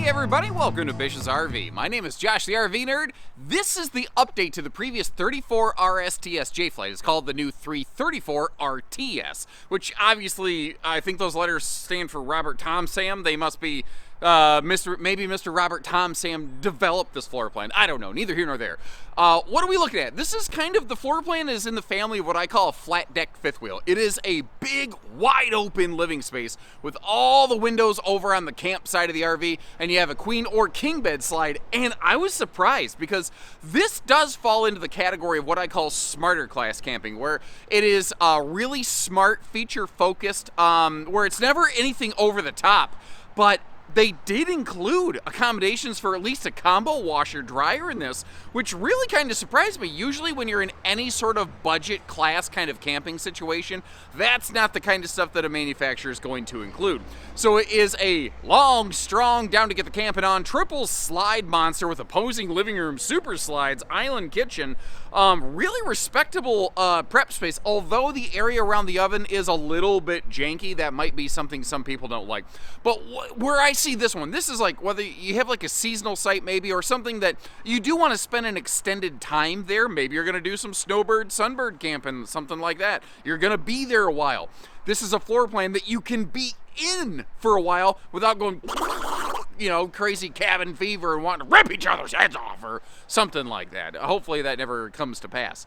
Hey everybody, welcome to Bish's RV. My name is Josh the RV Nerd. This is the update to the previous 34 RSTS J-Flight. It's called the new 334 RTS, which obviously, I think those letters stand for Robert Tom Sam. They must be maybe Mr. Robert Tom Sam developed this floor plan. I don't know, neither here nor there. What are we looking at? This is kind of, the floor plan is in the family of what I call a flat deck fifth wheel. It is a big, wide open living space with all the windows over on the camp side of the RV, and you have a queen or king bed slide. And I was surprised because this does fall into the category of what I call smarter class camping, where it is really smart, feature focused, where it's never anything over the top, but they did include accommodations for at least a combo washer dryer in this, which really kind of surprised me. Usually when you're in any sort of budget class kind of camping situation, that's not the kind of stuff that a manufacturer is going to include. So it is a long, strong, down to get the camping on, triple slide monster with opposing living room super slides, island kitchen, really respectable prep space, although the area around the oven is a little bit janky. That might be something some people don't like. But where I see this one, this is like whether you have like a seasonal site maybe, or something that you do want to spend an extended time there. Maybe you're going to do some snowbird, sunbird camping, something like that. You're going to be there a while. This is a floor plan that you can be in for a while without going, you know, crazy cabin fever and wanting to rip each other's heads off or something like that. Hopefully that never comes to pass.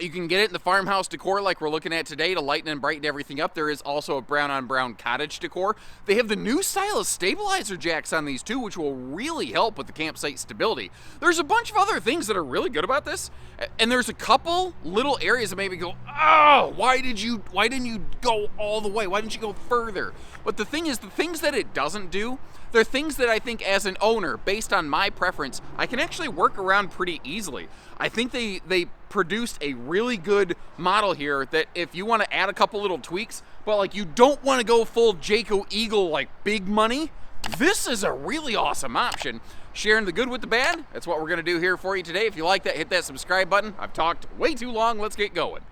You can get it in the farmhouse decor like we're looking at today to lighten and brighten everything up. There is also a brown on brown cottage decor. They have the new style of stabilizer jacks on these too, which will really help with the campsite stability. There's a bunch of other things that are really good about this, and there's a couple little areas that maybe go, oh, why didn't you go all the way? Why didn't you go further? But the thing is, the things that it doesn't do, they're things that I think as an owner, based on my preference, I can actually work around pretty easily. I think they produced a really good model here that if you want to add a couple little tweaks, but like you don't want to go full Jayco Eagle like big money, this is a really awesome option. Sharing the good with the bad, that's what we're going to do here for you today. If you like that, hit that subscribe button. I've talked way too long. Let's get going.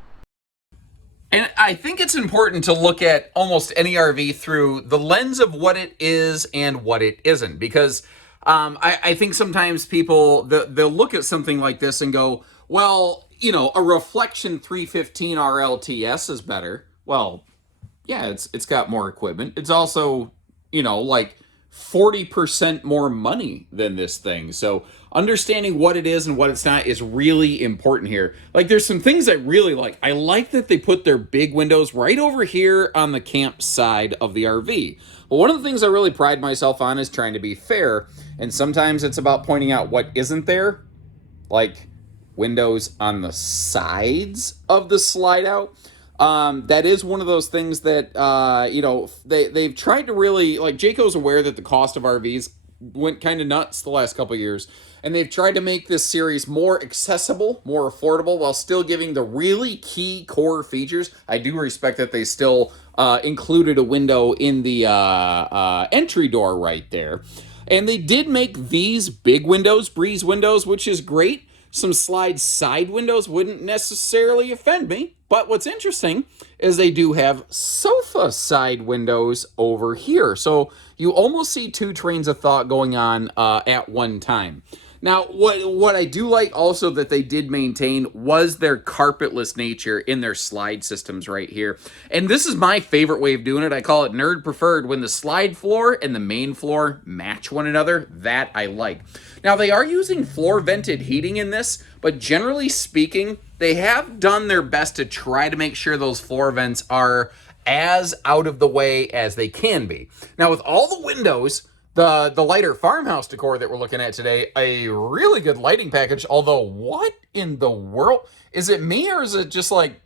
And I think it's important to look at almost any RV through the lens of what it is and what it isn't, because I think sometimes people, they'll look at something like this and go, well, you know, a Reflection 315 RLTS is better. Well, yeah, it's got more equipment. It's also, you know, like 40% more money than this thing. So understanding what it is and what it's not is really important here. Like, there's some things I really like. I like that they put their big windows right over here on the camp side of the RV. But one of the things I really pride myself on is trying to be fair. And sometimes it's about pointing out what isn't there, like windows on the sides of the slide out. That is one of those things that, you know, they've tried to really, like, Jayco's aware that the cost of RVs went kind of nuts the last couple of years, and they've tried to make this series more accessible, more affordable, while still giving the really key core features. I do respect that they still included a window in the entry door right there. And they did make these big windows, breeze windows, which is great. Some slide side windows wouldn't necessarily offend me. But what's interesting is they do have sofa side windows over here. So you almost see two trains of thought going on at one time. Now, what I do like also that they did maintain was their carpetless nature in their slide systems right here. And this is my favorite way of doing it. I call it nerd preferred, when the slide floor and the main floor match one another. That I like. Now, they are using floor vented heating in this, but generally speaking, they have done their best to try to make sure those floor vents are as out of the way as they can be. Now, with all the windows, the lighter farmhouse decor that we're looking at today, a really good lighting package, although what in the world? Is it me, or is it just like,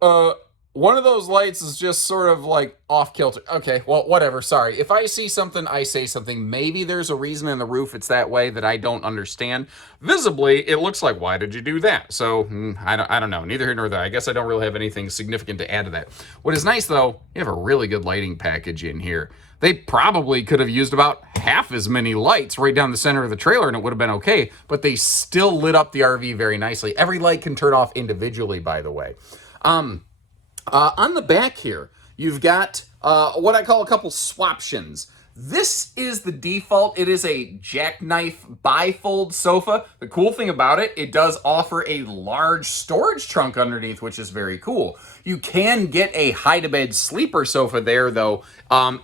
one of those lights is just sort of like off kilter? Okay, well, whatever, sorry. If I see something, I say something. Maybe there's a reason in the roof it's that way that I don't understand. Visibly, it looks like, why did you do that? So, I don't know, neither here nor there. I guess I don't really have anything significant to add to that. What is nice, though, you have a really good lighting package in here. They probably could have used about half as many lights right down the center of the trailer and it would have been okay, but they still lit up the RV very nicely. Every light can turn off individually, by the way. On the back here, you've got what I call a couple swaptions. This is the default. It is a jackknife bifold sofa. The cool thing about it, it does offer a large storage trunk underneath, which is very cool. You can get a hide-a-bed sleeper sofa there, though,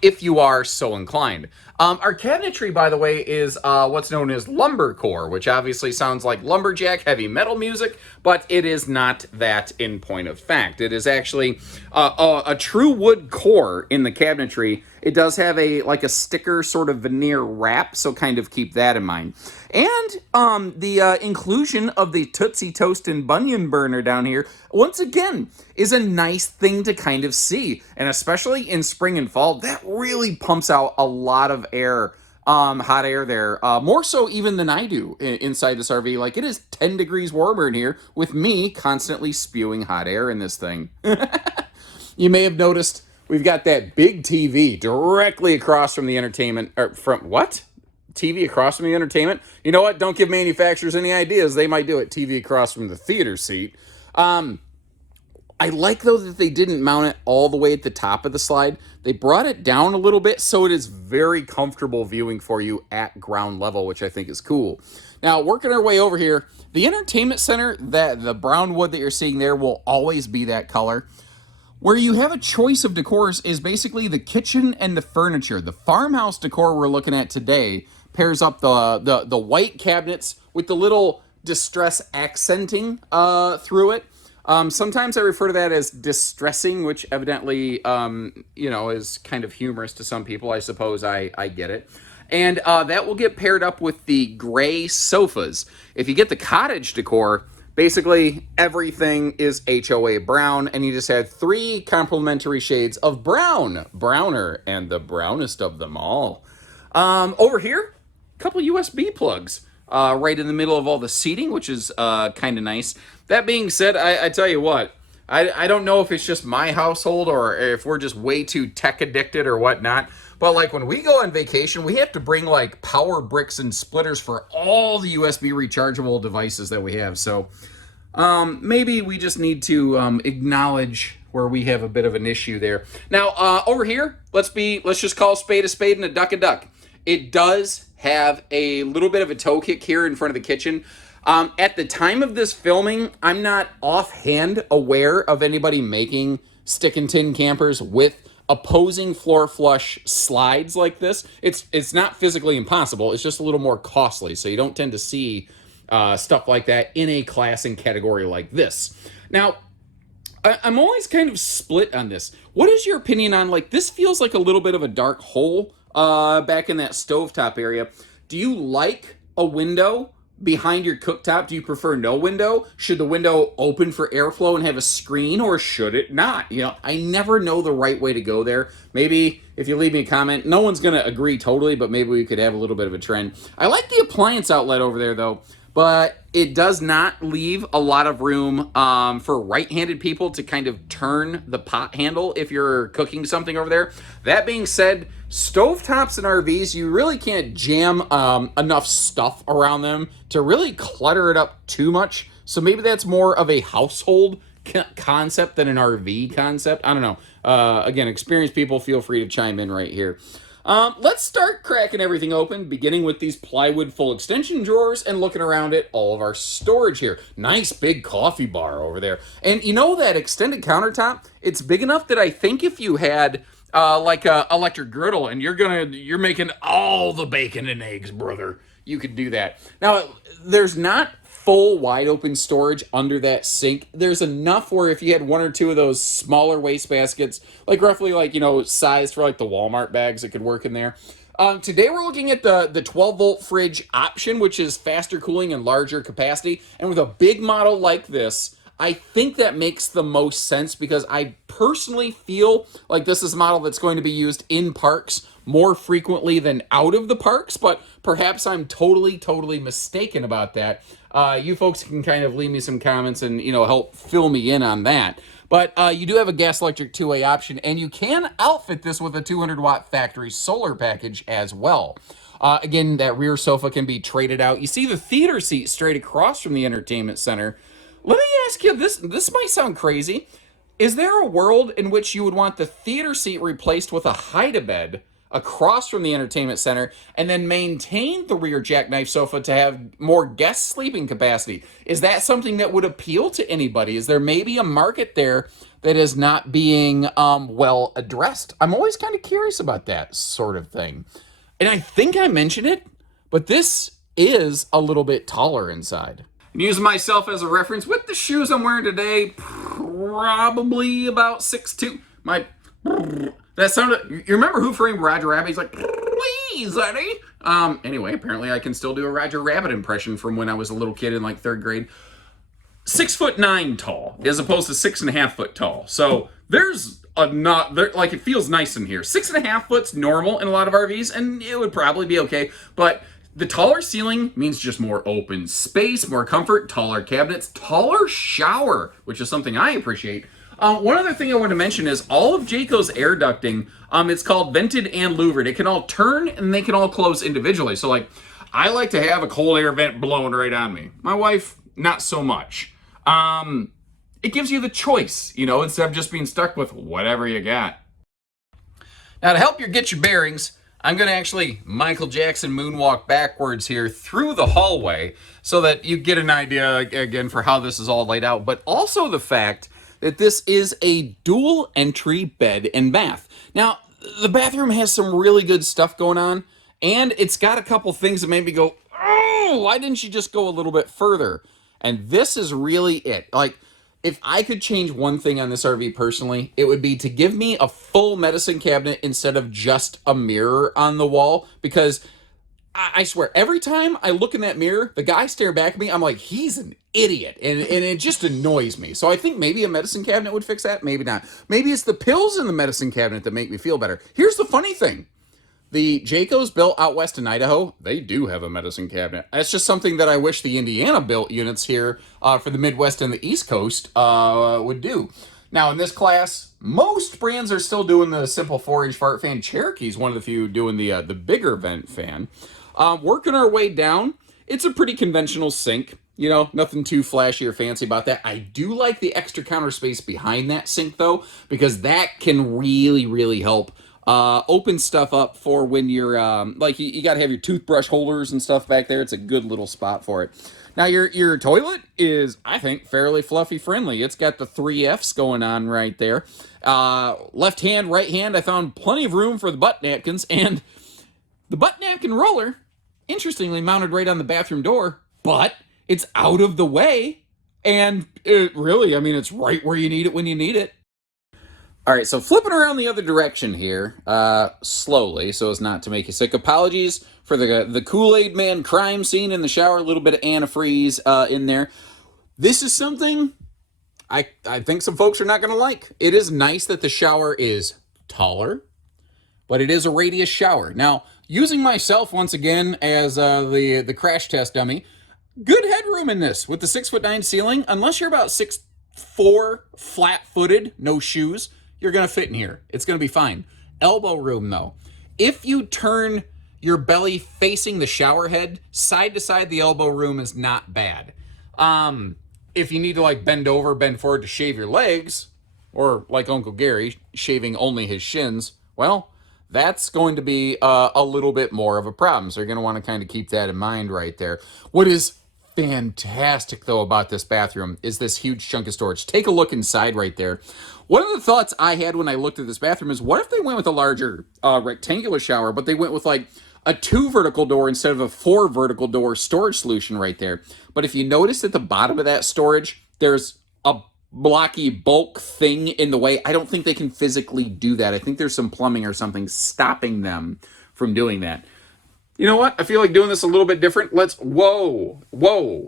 if you are so inclined. Our cabinetry, by the way, is what's known as lumbercore, which obviously sounds like lumberjack heavy metal music, but it is not that in point of fact. It is actually a true wood core in the cabinetry. It does have a sticker sort of veneer wrap, so kind of keep that in mind. And the inclusion of the Tootsie Toast and Bunyan burner down here, once again, is a nice thing to kind of see. And especially in spring and fall, that really pumps out a lot of air, hot air there. More so even than I do inside this RV. Like, it is 10 degrees warmer in here with me constantly spewing hot air in this thing. You may have noticed we've got that big TV directly across from the entertainment, or from what? TV across from the entertainment? You know what? Don't give manufacturers any ideas. They might do it. TV across from the theater seat. I like, though, that they didn't mount it all the way at the top of the slide. They brought it down a little bit, so it is very comfortable viewing for you at ground level, which I think is cool. Now, working our way over here, the entertainment center, the brown wood that you're seeing there will always be that color. Where you have a choice of decors is basically the kitchen and the furniture. The farmhouse decor we're looking at today pairs up the white cabinets with the little distress accenting through it. Sometimes I refer to that as distressing, which evidently, is kind of humorous to some people. I suppose I get it. And that will get paired up with the gray sofas. If you get the cottage decor, basically everything is HOA brown, and you just had 3 complementary shades of brown. Browner, and the brownest of them all. Over here, a couple USB plugs. Right in the middle of all the seating, which is kind of nice. That being said, I tell you what, I don't know if it's just my household or if we're just way too tech addicted or whatnot, but like when we go on vacation, we have to bring like power bricks and splitters for all the USB rechargeable devices that we have. So maybe we just need to acknowledge where we have a bit of an issue there. Now, over here, let's just call a spade and a duck a duck. It does have a little bit of a toe kick here in front of the kitchen. At the time of this filming, I'm not offhand aware of anybody making stick and tin campers with opposing floor flush slides like this. It's not physically impossible. It's just a little more costly, so you don't tend to see stuff like that in a class and category like this. Now, I'm always kind of split on this. What is your opinion on, like, this feels like a little bit of a dark hole back in that stovetop area. Do you like a window behind your cooktop? Do you prefer no window? Should the window open for airflow and have a screen, or should it not? I never know the right way to go there. Maybe if you leave me a comment, no one's going to agree totally, but maybe we could have a little bit of a trend. I like the appliance outlet over there, though, but it does not leave a lot of room for right-handed people to kind of turn the pot handle if you're cooking something over there. That being said, stovetops and RVs, you really can't jam enough stuff around them to really clutter it up too much. So maybe that's more of a household concept than an RV concept. I don't know. Again, experienced people, feel free to chime in right here. Let's start cracking everything open, beginning with these plywood full extension drawers and looking around at all of our storage here. Nice big coffee bar over there. And you know that extended countertop? It's big enough that I think if you had like a electric griddle and you're making all the bacon and eggs, brother, you could do that. Now, there's not full wide open storage under that sink. There's enough where if you had 1 or 2 of those smaller waste baskets, like roughly sized for like the Walmart bags, it could work in there. Today we're looking at the 12 volt fridge option, which is faster cooling and larger capacity. And with a big model like this, I think that makes the most sense because I personally feel like this is a model that's going to be used in parks more frequently than out of the parks, but perhaps I'm totally mistaken about that. You folks can kind of leave me some comments and, help fill me in on that. But you do have a gas electric 2-way option, and you can outfit this with a 200 watt factory solar package as well. Again, that rear sofa can be traded out. You see the theater seat straight across from the entertainment center. Let me ask you, this might sound crazy. Is there a world in which you would want the theater seat replaced with a hide-a-bed across from the entertainment center, and then maintain the rear jackknife sofa to have more guest sleeping capacity. Is that something that would appeal to anybody? Is there maybe a market there that is not being well addressed? I'm always kind of curious about that sort of thing. And I think I mentioned it, but this is a little bit taller inside. Using myself as a reference, with the shoes I'm wearing today, probably about 6'2". That sounded, you remember Who Framed Roger Rabbit? He's like, please, Eddie. Anyway, apparently I can still do a Roger Rabbit impression from when I was a little kid in like 3rd grade. 6'9" tall, as opposed to 6.5 foot tall. So there's like, it feels nice in here. 6.5 foot's normal in a lot of RVs, and it would probably be okay, but the taller ceiling means just more open space, more comfort, taller cabinets, taller shower, which is something I appreciate. One other thing I want to mention is all of Jayco's air ducting, it's called vented and louvered. It can all turn and they can all close individually. So like, I like to have a cold air vent blowing right on me. My wife, not so much. It gives you the choice, instead of just being stuck with whatever you got. Now to help you get your bearings, I'm going to actually Michael Jackson moonwalk backwards here through the hallway so that you get an idea, again, for how this is all laid out, but also the fact that this is a dual entry bed and bath. Now, the bathroom has some really good stuff going on, and it's got a couple things that made me go, oh, why didn't you just go a little bit further? And this is really it. Like, if I could change one thing on this RV personally, it would be to give me a full medicine cabinet instead of just a mirror on the wall. Because I swear, every time I look in that mirror, the guy staring back at me, I'm like, he's an idiot. And it just annoys me. So I think maybe a medicine cabinet would fix that. Maybe not. Maybe it's the pills in the medicine cabinet that make me feel better. Here's the funny thing. The Jaycos built out west in Idaho, they do have a medicine cabinet. That's just something that I wish the Indiana-built units here for the Midwest and the East Coast would do. Now, in this class, most brands are still doing the simple 4-inch fart fan. Cherokee's one of the few doing the bigger vent fan. Working our way down, it's a pretty conventional sink. Nothing too flashy or fancy about that. I do like the extra counter space behind that sink, though, because that can really, really help open stuff up for when you're, you got to have your toothbrush holders and stuff back there. It's a good little spot for it. Now, your toilet is, I think, fairly fluffy friendly. It's got the 3 Fs going on right there. Left hand, right hand, I found plenty of room for the butt napkins, and the butt napkin roller, interestingly, mounted right on the bathroom door, but it's out of the way, and it really, it's right where you need it when you need it. All right, so flipping around the other direction here, slowly, so as not to make you sick. Apologies for the Kool-Aid Man crime scene in the shower, a little bit of antifreeze in there. This is something I think some folks are not going to like. It is nice that the shower is taller, but it is a radius shower. Now, using myself once again as the crash test dummy, good headroom in this with the 6'9" ceiling. Unless you're about 6'4", flat-footed, no shoes, you're going to fit in here. It's going to be fine. Elbow room, though. If you turn your belly facing the shower head, side to side, the elbow room is not bad. If you need to, bend over, bend forward to shave your legs, or like Uncle Gary, shaving only his shins, well, that's going to be a little bit more of a problem. So you're going to want to kind of keep that in mind right there. What is fantastic, though, about this bathroom is this huge chunk of storage. Take a look inside right there. One of the thoughts I had when I looked at this bathroom is, what if they went with a larger rectangular shower, but they went with a 2 vertical door instead of a 4 vertical door storage solution right there. But if you notice at the bottom of that storage, there's a blocky bulk thing in the way. I don't think they can physically do that. I think there's some plumbing or something stopping them from doing that. You know what? I feel like doing this a little bit different. Whoa.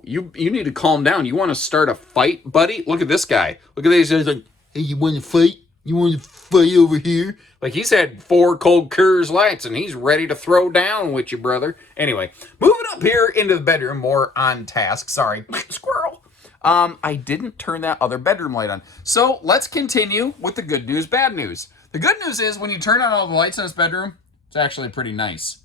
You need to calm down. You want to start a fight, buddy? Look at this guy. Look at this. He's like, hey, you want to fight? You want to fight over here? Like, he's had 4 cold Coors Lights, and he's ready to throw down with you, brother. Anyway, moving up here into the bedroom, more on task. Sorry, squirrel. I didn't turn that other bedroom light on. So let's continue with the good news, bad news. The good news is when you turn on all the lights in this bedroom, it's actually pretty nice.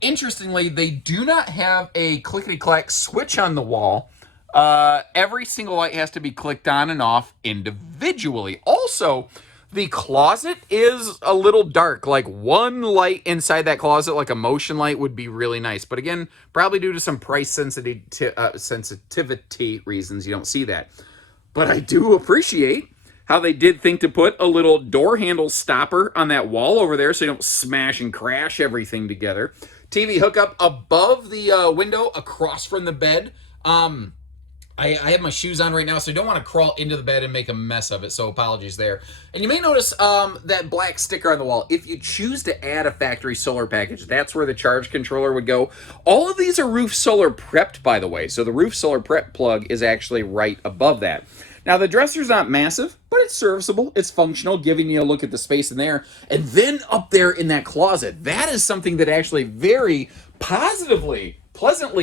Interestingly, they do not have a clickety-clack switch on the wall. Every single light has to be clicked on and off individually. Also, The closet is a little dark. Like one light inside that closet, like a motion light, would be really nice. But again, probably due to some price sensitivity reasons, you don't see that. But I do appreciate how they did think to put a little door handle stopper on that wall over there so you don't smash and crash everything together. TV hookup above the window across from the bed. I have my shoes on right now, so I don't want to crawl into the bed and make a mess of it, so apologies there. And you may notice that black sticker on the wall. If you choose to add a factory solar package, that's where the charge controller would go. All of these are roof solar prepped, by the way, so the roof solar prep plug is actually right above that. Now, the dresser's not massive, but it's serviceable. It's functional, giving you a look at the space in there. And then up there in that closet, that is something that actually very pleasantly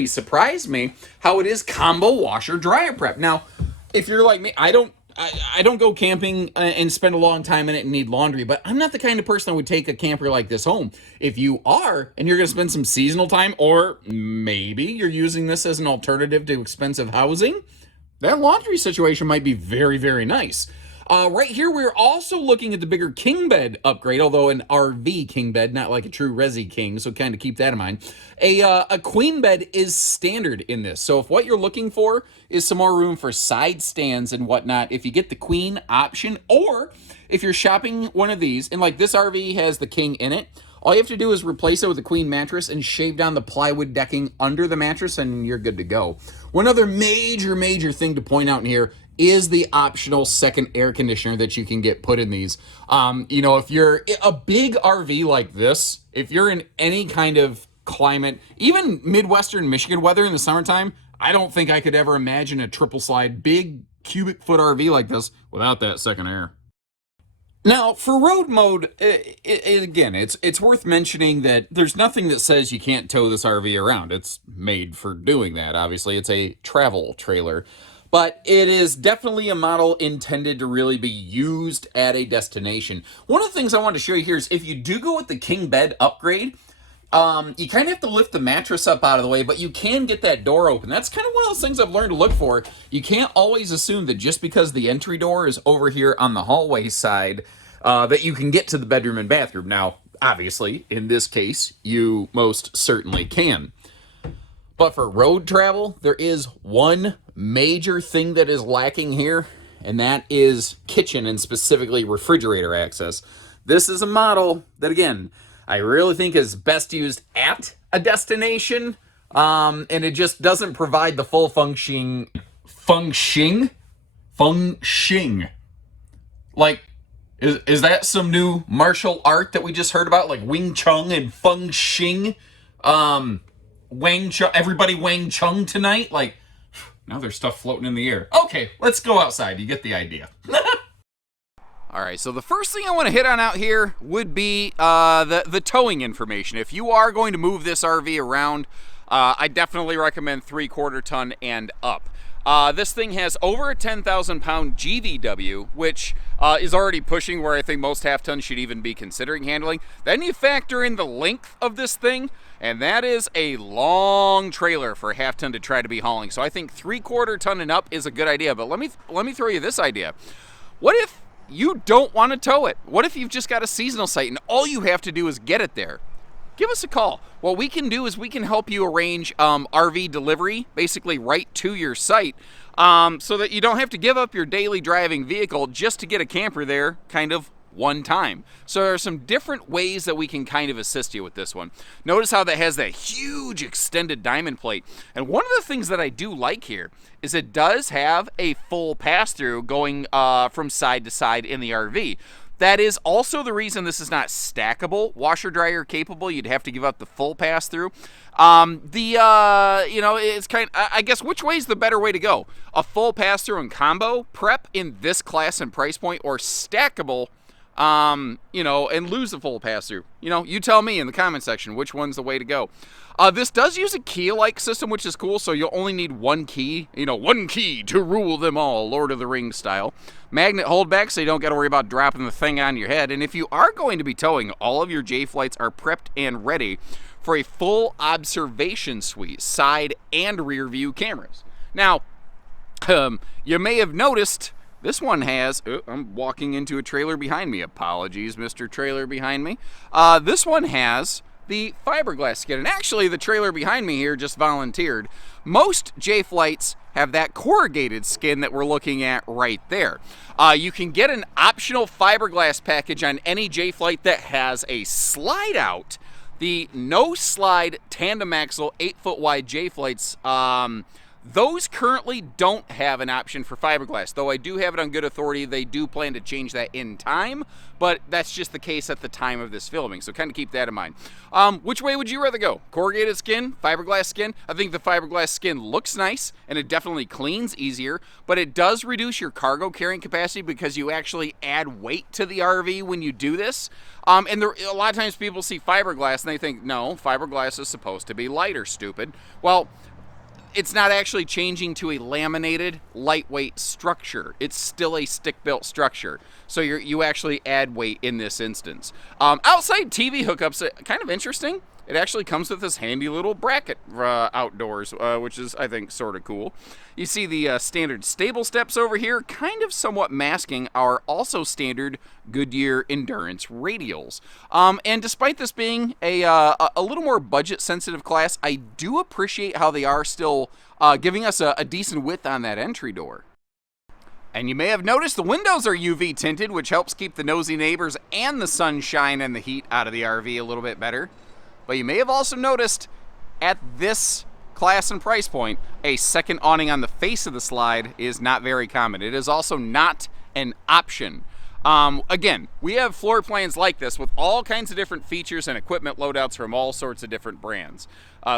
surprised me, how it is combo washer dryer prep. Now, if you're like me, I don't go camping and spend a long time in it and need laundry, but I'm not the kind of person that would take a camper like this home. If you are, and you're going to spend some seasonal time, or maybe you're using this as an alternative to expensive housing, that laundry situation might be very, very nice. Right here, we're also looking at the bigger king bed upgrade, although an RV king bed, not like a true resi king, so kind of keep that in mind. A queen bed is standard in this, so if what you're looking for is some more room for side stands and whatnot, if you get the queen option, or if you're shopping one of these, and like this RV has the king in it, all you have to do is replace it with a queen mattress and shave down the plywood decking under the mattress, and you're good to go. One other major thing to point out in here is the optional second air conditioner that you can get put in these. If you're a big RV like this, if you're in any kind of climate, even Midwestern Michigan weather in the summertime, I don't think I could ever imagine a triple slide big cubic foot RV like this without that second air. Now, for road mode, again, it's worth mentioning that there's nothing that says you can't tow this RV around. It's made for doing that, obviously. It's a travel trailer. But it is definitely a model intended to really be used at a destination. One of the things I want to show you here is if you do go with the king bed upgrade, you kind of have to lift the mattress up out of the way, but you can get that door open. That's kind of one of those things I've learned to look for. You can't always assume that just because the entry door is over here on the hallway side, that you can get to the bedroom and bathroom. Now, obviously, in this case, you most certainly can. But for road travel, there is one major thing that is lacking here, and that is kitchen and specifically refrigerator access. This is a model that, again, I really think is best used at a destination, and it just doesn't provide the full functioning. Like, is that some new martial art that we just heard about, like Wing Chun and Feng Xing? Wang Chung, everybody Wang Chung tonight? Like, now there's stuff floating in the air. Okay, let's go outside. You get the idea. All right, so the first thing I want to hit on out here would be the towing information. If you are going to move this RV around, I definitely recommend 3/4 ton and up. This thing has over a 10,000 pound GVW, which is already pushing where I think most half tons should even be considering handling. Then you factor in the length of this thing, and that is a long trailer for a half ton to try to be hauling. So I think 3/4 ton and up is a good idea. But let me throw you this idea. What if you don't want to tow it? What if you've just got a seasonal site and all you have to do is get it there? Give us a call. What we can do is we can help you arrange RV delivery, basically right to your site, so that you don't have to give up your daily driving vehicle just to get a camper there kind of one time. So there are some different ways that we can kind of assist you with this one. Notice how that has that huge extended diamond plate. And one of the things that I do like here is it does have a full pass-through going from side to side in the RV. That is also the reason this is not stackable, washer dryer capable. You'd have to give up the full pass through. It's I guess which way is the better way to go? A full pass through and combo prep in this class and price point, or stackable, and lose the full pass through. You tell me in the comment section which one's the way to go. This does use a key-like system, which is cool, so you'll only need one key, one key to rule them all, Lord of the Rings style. Magnet holdback, so you don't got to worry about dropping the thing on your head. And if you are going to be towing, all of your J-Flights are prepped and ready for a full observation suite, side and rear view cameras. Now, you may have noticed This one has, oh, I'm walking into a trailer behind me. Apologies, Mr. Trailer behind me. This one has the fiberglass skin. And actually, the trailer behind me here just volunteered. Most J-Flights have that corrugated skin that we're looking at right there. You can get an optional fiberglass package on any J-Flight that has a slide out. The no slide tandem axle 8-foot wide J-Flights, those currently don't have an option for fiberglass, though I do have it on good authority. They do plan to change that in time, but that's just the case at the time of this filming, so kind of keep that in mind. Which way would you rather go? Corrugated skin, fiberglass skin? I think the fiberglass skin looks nice, and it definitely cleans easier, but it does reduce your cargo carrying capacity because you actually add weight to the RV when you do this. And a lot of times people see fiberglass and they think, no, fiberglass is supposed to be lighter, stupid. Well, it's not actually changing to a laminated, lightweight structure. It's still a stick-built structure. So you actually add weight in this instance. Outside TV hookups, kind of interesting. It actually comes with this handy little bracket outdoors, which is, I think, sort of cool. You see the standard stable steps over here, kind of somewhat masking our also standard Goodyear Endurance radials. And despite this being a little more budget-sensitive class, I do appreciate how they are still giving us a decent width on that entry door. And you may have noticed the windows are UV tinted, which helps keep the nosy neighbors and the sunshine and the heat out of the RV a little bit better. But you may have also noticed at this class and price point, a second awning on the face of the slide is not very common. It is also not an option. Again, we have floor plans like this with all kinds of different features and equipment loadouts from all sorts of different brands.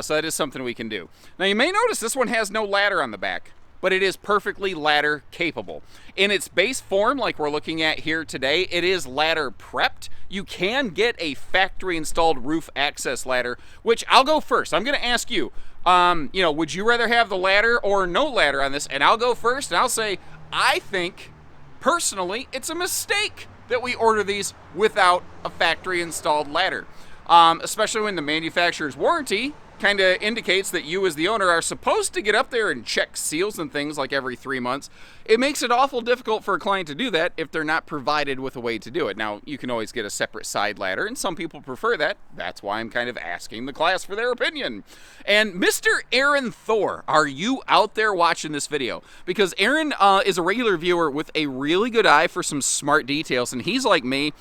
So that is something we can do. Now you may notice this one has no ladder on the back, but it is perfectly ladder capable. In its base form, like we're looking at here today, it is ladder prepped. You can get a factory installed roof access ladder, which I'll go first. I'm gonna ask you, would you rather have the ladder or no ladder on this? And I'll go first and I'll say, I think, personally, it's a mistake that we order these without a factory installed ladder. Especially when the manufacturer's warranty kind of indicates that you as the owner are supposed to get up there and check seals and things like every 3 months. It makes it awful difficult for a client to do that if they're not provided with a way to do it. Now, you can always get a separate side ladder, and some people prefer that. That's why I'm kind of asking the class for their opinion. And Mr. Aaron Thor, are you out there watching this video? Because Aaron is a regular viewer with a really good eye for some smart details, and he's like me.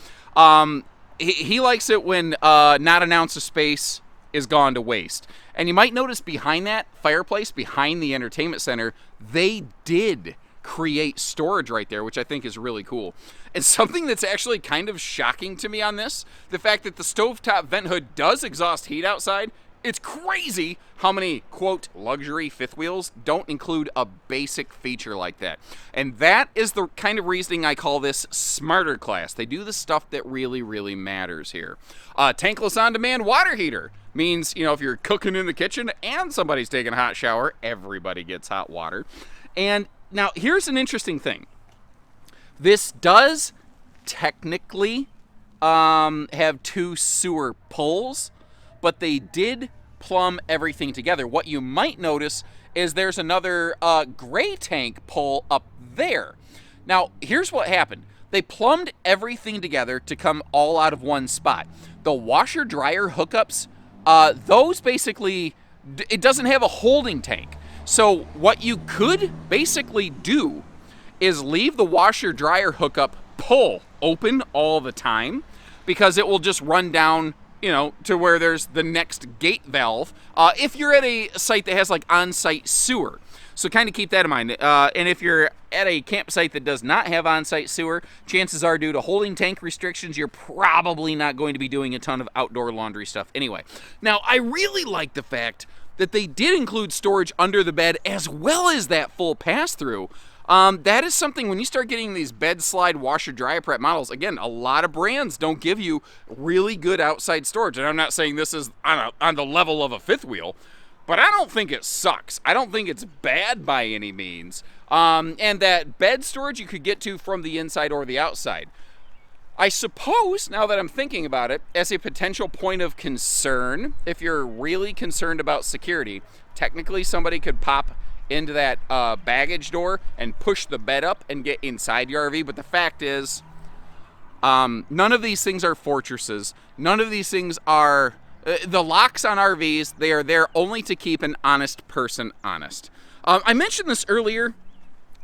He likes it when not an ounce of space is gone to waste. And you might notice behind that fireplace, behind the entertainment center, they did create storage right there, which I think is really cool. And something that's actually kind of shocking to me on this, the fact that the stovetop vent hood does exhaust heat outside. It's crazy how many, quote, luxury fifth wheels don't include a basic feature like that. And that is the kind of reasoning I call this smarter class. They do the stuff that really, really matters here. Tankless on-demand water heater means, if you're cooking in the kitchen and somebody's taking a hot shower, everybody gets hot water. And now here's an interesting thing. This does technically have 2 sewer poles, but they did plumb everything together. What you might notice is there's another gray tank pole up there. Now, here's what happened. They plumbed everything together to come all out of one spot. The washer-dryer hookups, those basically, it doesn't have a holding tank. So what you could basically do is leave the washer-dryer hookup pull open all the time, because it will just run down to where there's the next gate valve, if you're at a site that has like on-site sewer. So kind of keep that in mind. And if you're at a campsite that does not have on-site sewer, chances are, due to holding tank restrictions, you're probably not going to be doing a ton of outdoor laundry stuff anyway. Now, I really like the fact that they did include storage under the bed as well as that full pass-through. That is something, when you start getting these bed slide washer dryer prep models, again, a lot of brands don't give you really good outside storage. And I'm not saying this is on the level of a fifth wheel, but I don't think it sucks. I don't think it's bad by any means. And that bed storage you could get to from the inside or the outside. I suppose, now that I'm thinking about it, as a potential point of concern, if you're really concerned about security, technically somebody could pop into that baggage door and push the bed up and get inside your RV. But the fact is, none of these things are fortresses. None of these things are the locks on RVs. They are there only to keep an honest person honest. I mentioned this earlier.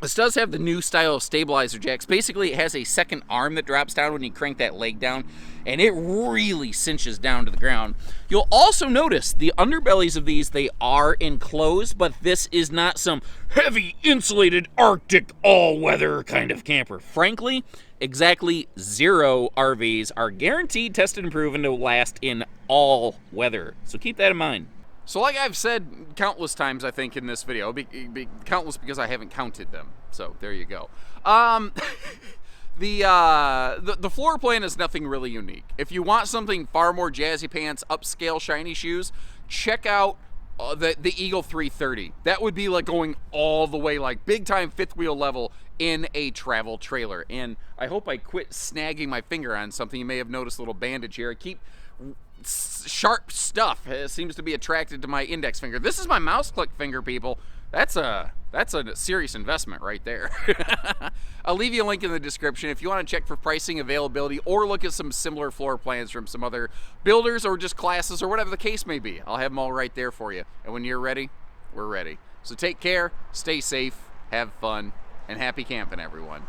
This does have the new style of stabilizer jacks. Basically, it has a second arm that drops down when you crank that leg down, and it really cinches down to the ground. You'll also notice the underbellies of these, they are enclosed, but this is not some heavy insulated Arctic all-weather kind of camper. Frankly, exactly 0 RVs are guaranteed, tested, and proven to last in all weather. So keep that in mind. So like I've said countless times, I think, in this video, countless because I haven't counted them. So there you go. The floor plan is nothing really unique. If you want something far more jazzy pants, upscale, shiny shoes, check out the Eagle 330. That would be like going all the way, like big time fifth wheel level in a travel trailer. And I hope I quit snagging my finger on something. You may have noticed a little bandage here. I keep sharp stuff seems to be attracted to my index finger. This is my mouse click finger, people. That's a serious investment right there. I'll leave you a link in the description if you want to check for pricing, availability, or look at some similar floor plans from some other builders or just classes or whatever the case may be. I'll have them all right there for you. And when you're ready, we're ready. So take care, stay safe, have fun, and happy camping, everyone.